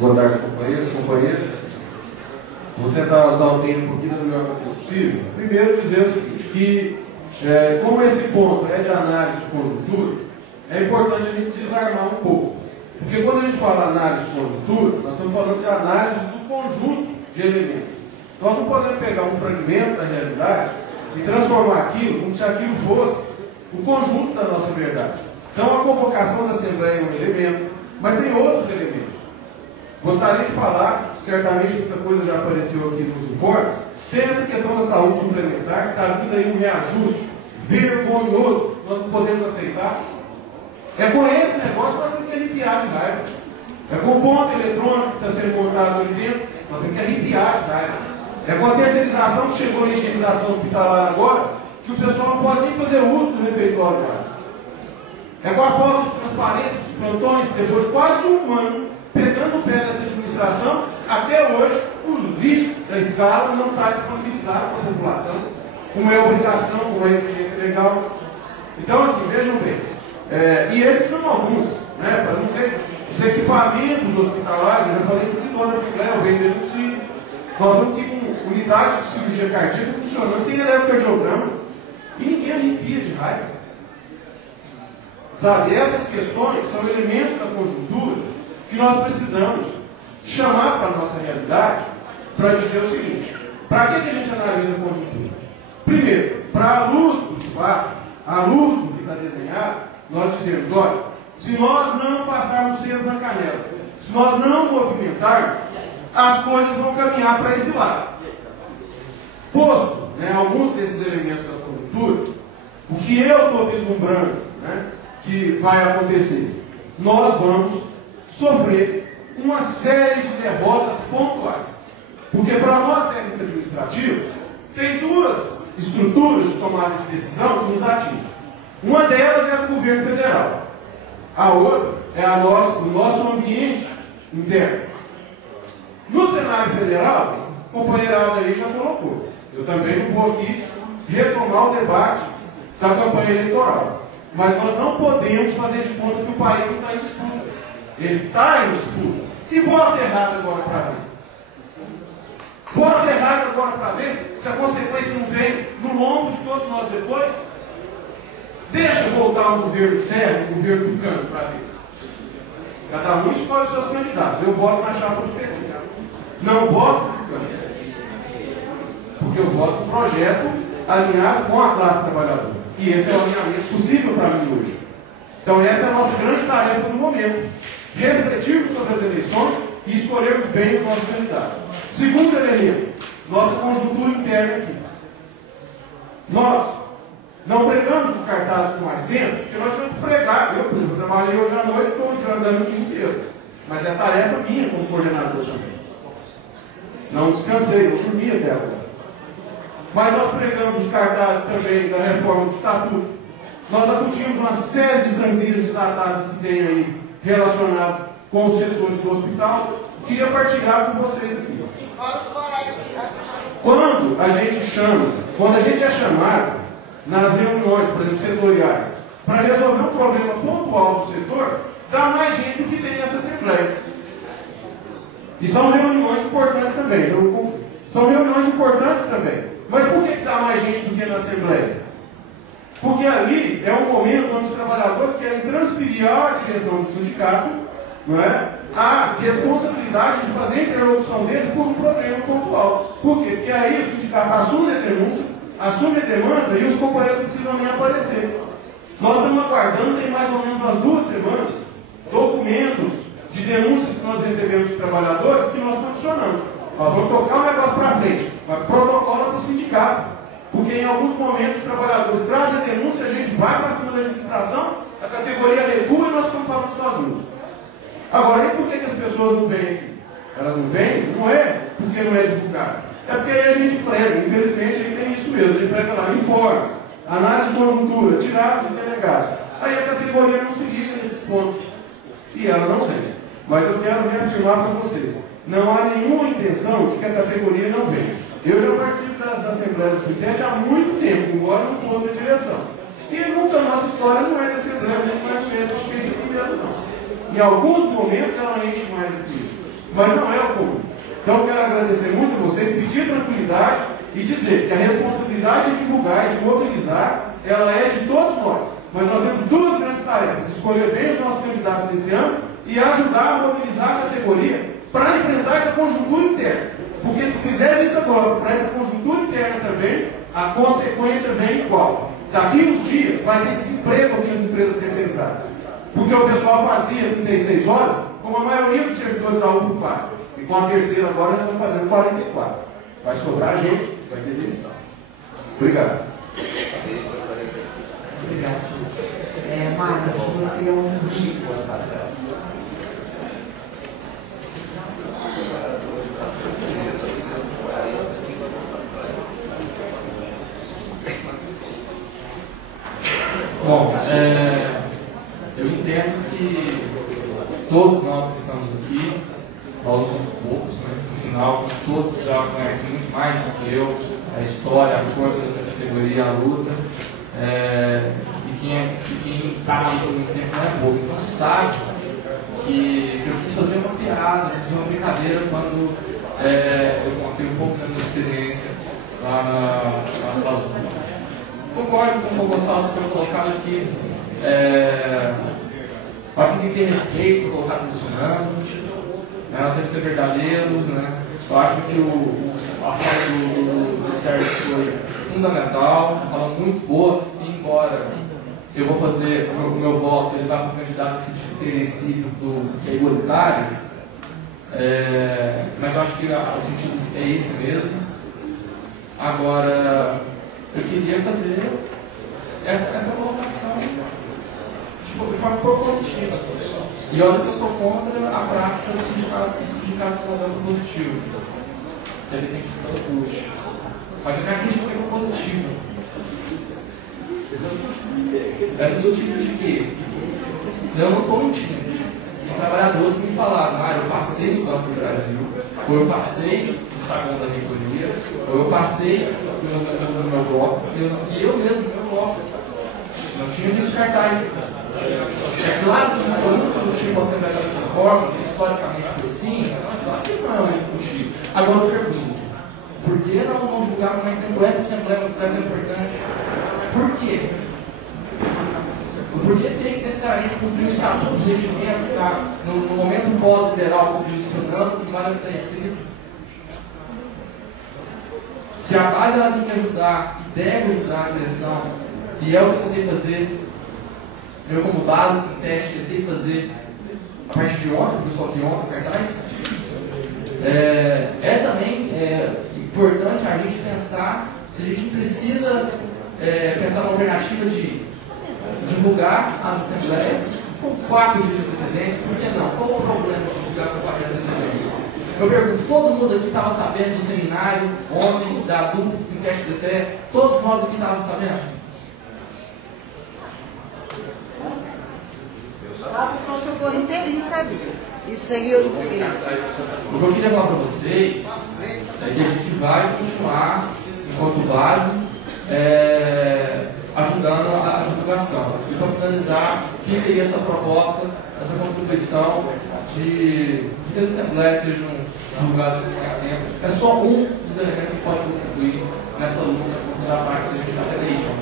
Boa tarde, companheiros, companheiras. Vou tentar usar o tempo aqui da melhor maneira possível. Primeiro, dizer o seguinte, que como esse ponto é de análise de conjuntura, é importante a gente desarmar um pouco. Porque quando a gente fala análise de conjuntura, nós estamos falando de análise do conjunto de elementos. Nós não podemos pegar um fragmento da realidade e transformar aquilo como se aquilo fosse o conjunto da nossa verdade. Então, a convocação da Assembleia é um elemento, mas tem outros elementos. Gostaria de falar, certamente muita coisa já apareceu aqui nos informes, tem essa questão da saúde suplementar, que está vindo aí um reajuste vergonhoso, nós não podemos aceitar. É com esse negócio que nós temos que arrepiar de raiva. É com o ponto eletrônico que está sendo montado ali dentro, nós temos que arrepiar de raiva. É com a terceirização que chegou na higienização hospitalar agora, que o pessoal não pode nem fazer uso do refeitório mais. É com a falta de transparência dos plantões, depois de quase um ano, pegando o pé dessa administração, até hoje o lixo da escala não está disponibilizado para a população, como é obrigação, como é exigência legal. Então, assim, vejam bem, e esses são alguns, né, para não ter os equipamentos hospitalares, eu já falei isso aqui toda a Assembleia, eu venho denuncio. Nós vamos ter com unidade de cirurgia cardíaca funcionando sem eletrocardiograma, e ninguém arrepia de raiva. Sabe, essas questões são elementos da conjuntura que nós precisamos chamar para a nossa realidade para dizer o seguinte: para que a gente analisa a conjuntura? Primeiro, para a luz dos fatos, à luz do que está desenhado, nós dizemos, olha, se nós não passarmos cedo na canela, se nós não movimentarmos, as coisas vão caminhar para esse lado. Posto, né, alguns desses elementos da conjuntura, o que eu estou vislumbrando, né, que vai acontecer, nós vamos sofrer uma série de derrotas pontuais. Porque para nós, técnico administrativo, tem duas estruturas de tomada de decisão que nos atingem. Uma delas é a do governo federal. A outra é o nosso ambiente interno. No cenário federal, o companheirado aí já colocou. Eu também não vou aqui retomar o debate da campanha eleitoral. Mas nós não podemos fazer de conta que o país não está em disputa. Ele está em disputa. E vota errado agora para ver. Vota errado agora para ver se a consequência não vem no lombo de todos nós depois. Deixa voltar um governo sério, um governo do canto para ver. Cada um escolhe os seus candidatos. Eu voto na chapa do PT. Não voto no canto. Porque eu voto no projeto alinhado com a classe trabalhadora. E esse é o alinhamento possível para mim hoje. Então essa é a nossa grande tarefa no momento. Refletirmos sobre as eleições e escolhermos bem os nossos candidatos. Segundo elemento, nossa conjuntura interna aqui. Nós não pregamos o cartaz por mais tempo, porque nós temos que pregar. Eu trabalhei hoje à noite, estou andando o dia inteiro. Mas é tarefa minha como coordenador também. Não descansei, eu dormi até agora. Mas nós pregamos os cartazes também da reforma do Estatuto. Nós acutimos uma série de sangrias desatadas que tem aí relacionadas com os setores do hospital. Queria partilhar com vocês aqui. Quando a gente é chamado nas reuniões, por exemplo, setoriais, para resolver um problema pontual do setor, dá mais gente do que tem nessa Assembleia. E são reuniões importantes também. São reuniões importantes também. Mas por que dá mais gente do que na Assembleia? Porque ali é um momento onde os trabalhadores querem transferir à direção do sindicato, não é, a responsabilidade de fazer a interlocução deles por um problema pontual. Por quê? Porque aí o sindicato assume a denúncia, assume a demanda e os companheiros não precisam nem aparecer. Nós estamos aguardando, tem mais ou menos umas 2 semanas, documentos de denúncias que nós recebemos de trabalhadores que nós condicionamos. Nós vamos tocar o negócio para frente, mas protocola para o sindicato. Porque em alguns momentos os trabalhadores trazem a denúncia, a gente vai para cima da administração, a categoria recua e nós estamos falando sozinhos. Agora, e por que as pessoas não vêm aqui? Elas não vêm? Não é porque não é divulgado. É porque aí a gente prega, infelizmente ele tem isso mesmo, ele prega lá, informes, análise de conjuntura, tirados de delegados. Aí a categoria não se liga nesses pontos. E ela não vem. Mas eu quero reafirmar para vocês. Não há nenhuma intenção de que a categoria não venha. Eu já participo das Assembleias do Sintete há muito tempo, embora não fosse da direção. E nunca a nossa história não é de Assembleia, não é de esquecer primeiro, não. Em alguns momentos ela enche mais do que isso. mas não é o comum. Então eu quero agradecer muito a vocês, pedir tranquilidade e dizer que a responsabilidade de divulgar e de mobilizar, ela é de todos nós. Mas nós temos duas grandes tarefas: escolher bem os nossos candidatos desse ano e ajudar a mobilizar a categoria para enfrentar essa conjuntura interna. Porque se fizer vista grossa para essa conjuntura interna também, a consequência vem igual. Daqui uns dias vai ter desemprego aqui nas empresas terceirizadas. Porque o pessoal fazia 36 horas, como a maioria dos servidores da UFO faz. E com a terceira agora nós estamos fazendo 44. Vai sobrar gente, vai ter demissão. Obrigado. Obrigado. Marta, você é um rico. Bom, eu entendo que todos nós que estamos aqui, nós somos poucos, né? No final, todos já conhecem muito mais do que eu, a história, a força dessa categoria, a luta, e quem está na luta muito tempo não é pouco. Então sabe que eu quis fazer uma piada, fiz uma brincadeira quando eu contei um pouco da minha experiência lá na Fazenda. Concordo com o Gonçalves que foi colocado aqui. Acho que tem que ter respeito para colocar funcionando, não tem que ser verdadeiros. Né? Eu acho que a fala do Sérgio foi fundamental, uma fala muito boa, e embora eu vou fazer o meu voto, ele vai para um candidato que se diferencie do que é igualitário, mas eu acho que o sentido é esse mesmo. Agora, eu queria fazer essa colocação de forma propositiva. E olha que eu sou contra a prática do sindicato cidadão propositivo. Que ele tem que ficar puxa. Mas eu me acredito que é propositivo. No sentido de que eu não estou mentindo. Tem trabalhadores que me falaram: eu passei no Banco do Brasil, ou eu passei no saguão da reitoria, ou eu passei no meu bloco, e eu mesmo no meu bloco. Não tinha visto cartaz. É claro que isso é o único motivo para você pegar dessa forma, que historicamente foi assim, é claro que isso não é o único motivo. Agora eu pergunto: por que não divulgar com mais tempo essa Assembleia uma cidade importante? Por quê? Por que tem que necessariamente cumprir o estatuto do regimento, no momento pós-liberal, condicionando o que vai estar escrito? Se a base ela tem que ajudar e deve ajudar a direção, e é o que eu tentei fazer, eu como base, em teste, tentei fazer a partir de ontem, porque eu só vi ontem, cartaz, também importante a gente pensar se a gente precisa pensar na alternativa de divulgar as assembleias com 4 dias de antecedência. Por que não? Qual o problema de divulgar com 4 dias de antecedência? Eu pergunto: todo mundo aqui estava sabendo do seminário ontem, da dupla do Sinteste DCE? Todos nós aqui estávamos sabendo? O professor inteirinho sabia. Isso aí eu divulguei. O que eu queria falar para vocês é que a gente vai continuar, enquanto base, ajudando a divulgação. E para finalizar, quem teria essa proposta, essa contribuição de que as assembleias sejam divulgadas com mais tempo? É só um dos elementos que pode contribuir nessa luta contra a parte que a gente está tendo.